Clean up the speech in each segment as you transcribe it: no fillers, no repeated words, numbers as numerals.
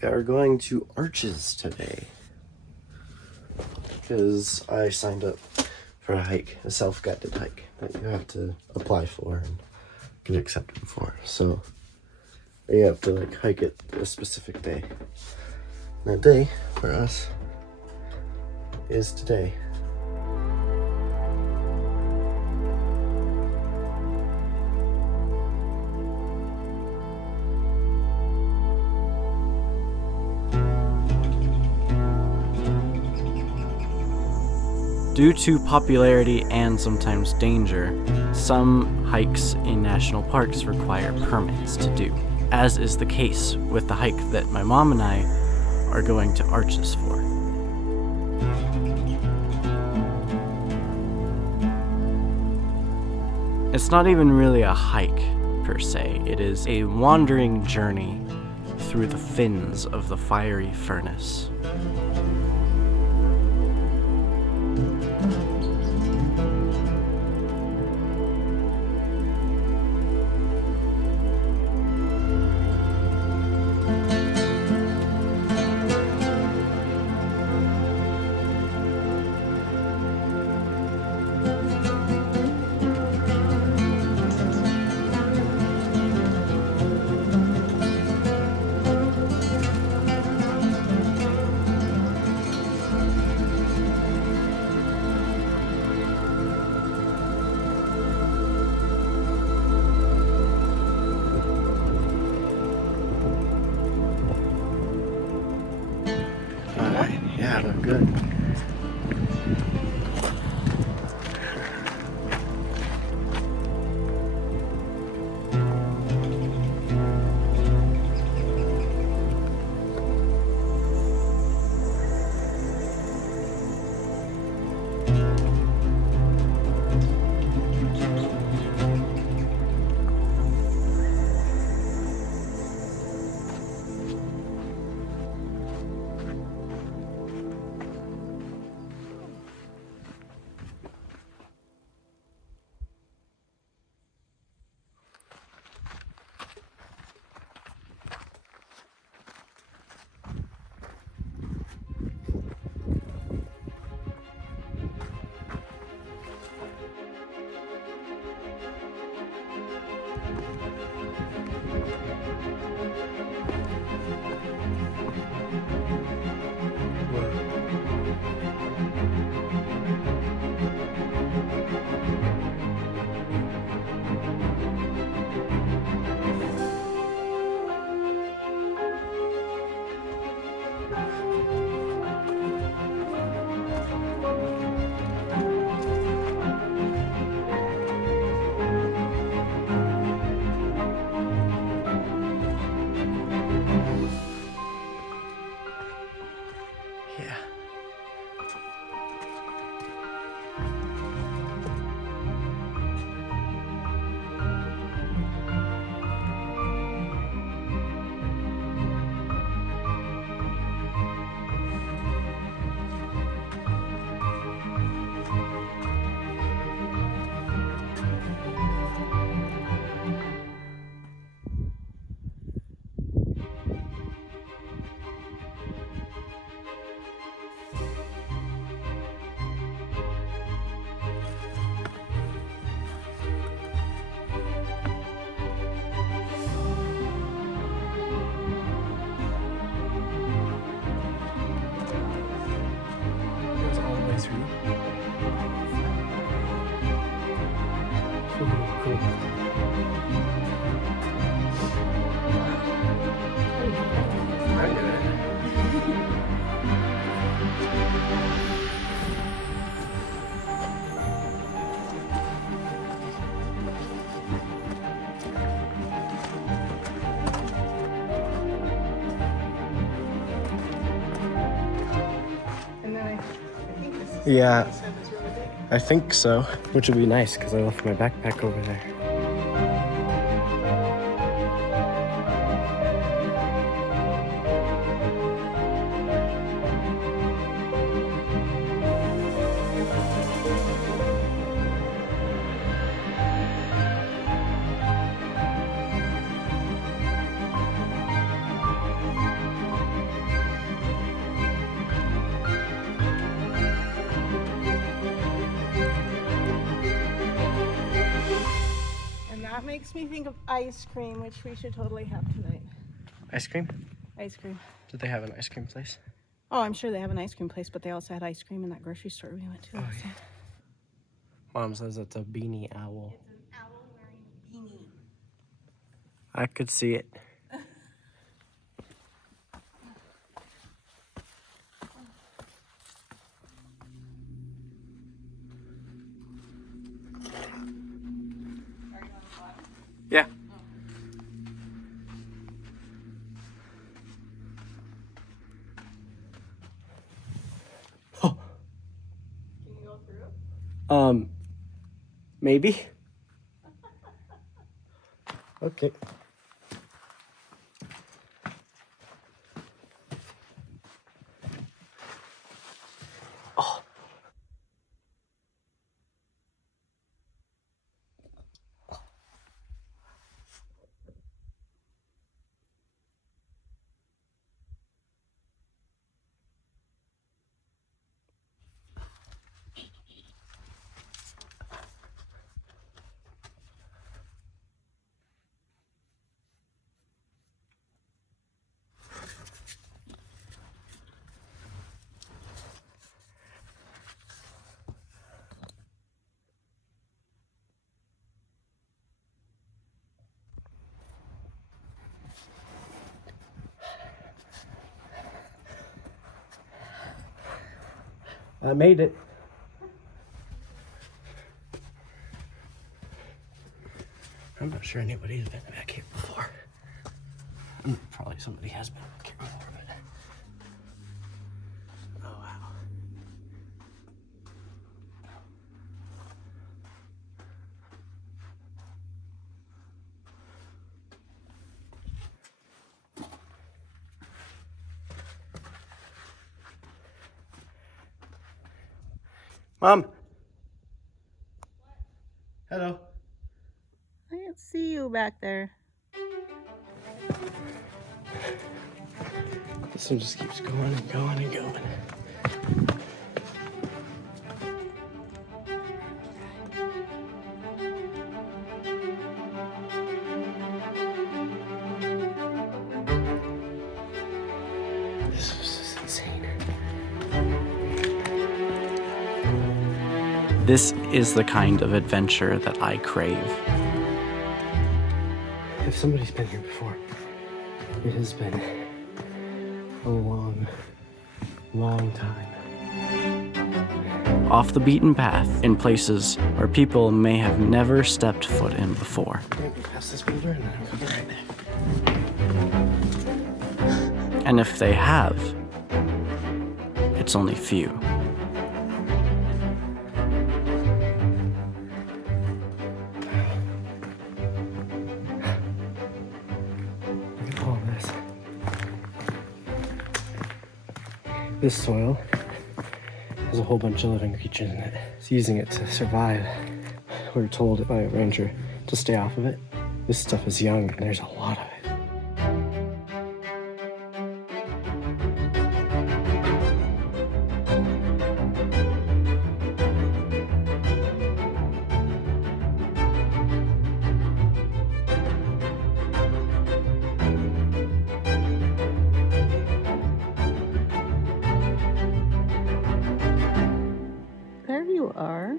we are going to Arches today because I signed up for a hike, a self-guided hike that you have to apply for and get accepted for. So you have to like hike it a specific day. That day for us is today. Due to popularity and sometimes danger, some hikes in national parks require permits to do, as is the case with the hike that my mom and I are going to Arches for. It's not even really a hike, per se. It is a wandering journey through the fins of the fiery furnace. Yeah, I'm good. Yeah. Yeah, I think so, which would be nice because I left my backpack over there. makes me think of ice cream, which we should totally have tonight. Ice cream? Ice cream. Did they have an ice cream place? Oh, I'm sure they have an ice cream place, but they also had ice cream in that grocery store we went to. Oh, yeah. Mom says it's a beanie owl. It's an owl wearing a beanie. I could see it. Yeah. Oh. Can you go through? Maybe. Okay. Oh. I made it. I'm not sure anybody's been back here before. Probably somebody has been back here before, but... Oh, wow. Mom! Hello. I can't see you back there. This one just keeps going and going and going. This was just insane. This is the kind of adventure that I crave. If somebody's been here before, it has been a long, long time. Off the beaten path in places where people may have never stepped foot in before. Maybe past this boulder and then I'm coming right back. And if they have, it's only few. Look at all this. This soil has a whole bunch of living creatures in it. It's using it to survive. We were told by a ranger to stay off of it. This stuff is young and there's a lot of it. There you are.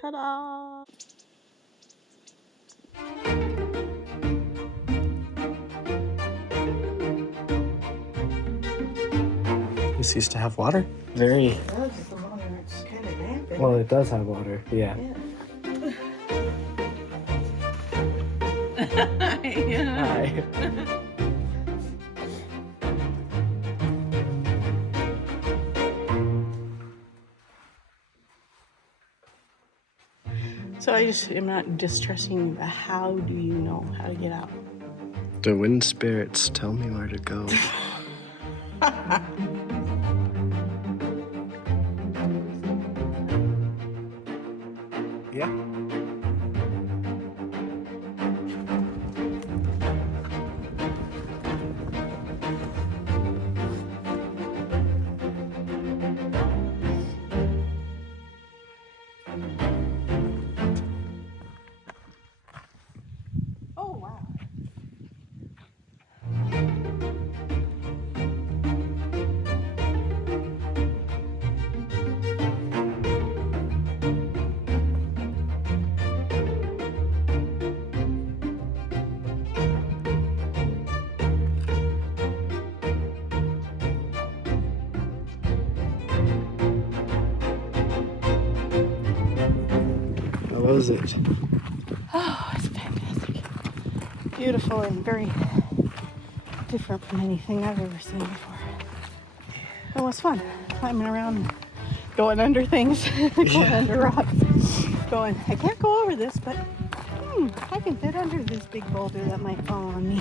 Ta-da! This used to have water? Very. That's the water. It's kind of rampant. Well, it does have water, yeah. Yeah. Hi. So I just am not distrusting you, but how do you know how to get out? The wind spirits tell me where to go. Yeah. Oh, wow. How was it? Oh, it's fantastic. Beautiful and very different from anything I've ever seen before. It was fun climbing around, going under things, going under rocks, going, I can't go over this, but I can fit under this big boulder that might fall on me.